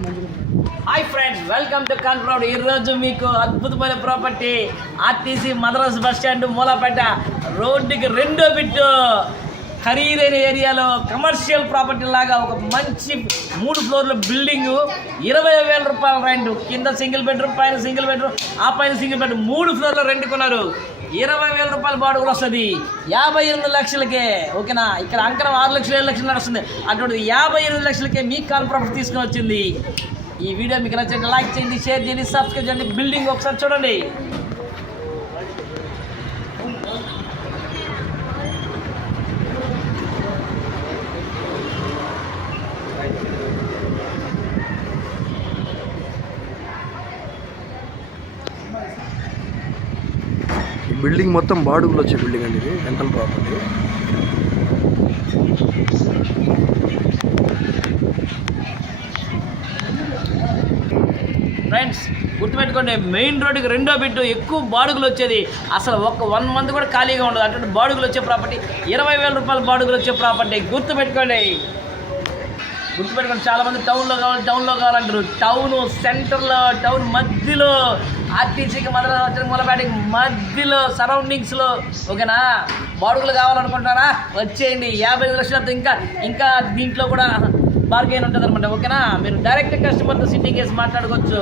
Hi friends welcome to కన్ఫ్రౌడ్ ఈ రోజు మీకు అద్భుతమైన property RTC Madras bus stand Moolapeta రోడ్డుకి రెండో బిట్టు. ఖరీదైన ఏరియాలో కమర్షియల్ ప్రాపర్టీ లాగా ఒక మంచి మూడు ఫ్లోర్ల బిల్డింగ్ ఇరవై వేల రూపాయల రెంట్ కింద సింగిల్ బెడ్రూమ్ పైన సింగిల్ బెడ్రూమ్ ఆ పైన సింగిల్ బెడ్రూమ్ మూడు ఫ్లోర్ల రెంట్ కొన్నారు. ఇరవై వేల రూపాయల బాడుగులు వస్తుంది. యాభై ఎనిమిది లక్షలకే ఓకేనా? ఇక్కడ అంకరం ఆరు లక్షలు ఏడు లక్షలు నడుస్తుంది. అటువంటి యాభై ఎనిమిది లక్షలకే మీ కాల్ ప్రాపర్టీ తీసుకుని వచ్చింది. ఈ వీడియో మీకు నచ్చితే లైక్ చేయండి షేర్ చేయండి సబ్స్క్రైబ్ చేయండి. బిల్డింగ్ ఒకసారి చూడండి. బిల్డింగ్ మొత్తం బాడుగులు వచ్చే బిల్డింగ్ అండి ఇది రెంటల్ ప్రాపర్టీ. ఫ్రెండ్స్ గుర్తుపెట్టుకోండి మెయిన్ రోడ్డుకి రెండో బిడ్డు ఎక్కువ బాడుగులు వచ్చేది. అసలు ఒక వన్ మంత్ కూడా ఖాళీగా ఉండదు. అటువంటి బాడుగులు వచ్చే ప్రాపర్టీ ఇరవై వేల రూపాయల బాడుగులు వచ్చే ప్రాపర్టీ గుర్తుపెట్టుకోండి. గుర్తుపెట్టుకోండి చాలా మంది టౌన్లో కావాలి టౌన్లో కావాలంటారు. టౌన్ సెంటర్లో టౌన్ మధ్యలో. ఆర్టీసీకి మద్రాసు వచ్చిన మూలపేటకి మధ్యలో సరౌండింగ్స్లో ఓకేనా? బాడుగులు కావాలనుకుంటారా వచ్చేయండి. యాభై ఐదు లక్షలతో ఇంకా ఇంకా దీంట్లో కూడా బార్గెయిన్ ఉంటుంది అనమాట ఓకేనా? మీరు డైరెక్ట్ కస్టమర్తో సిట్టింగ్ వేసి మాట్లాడుకోవచ్చు.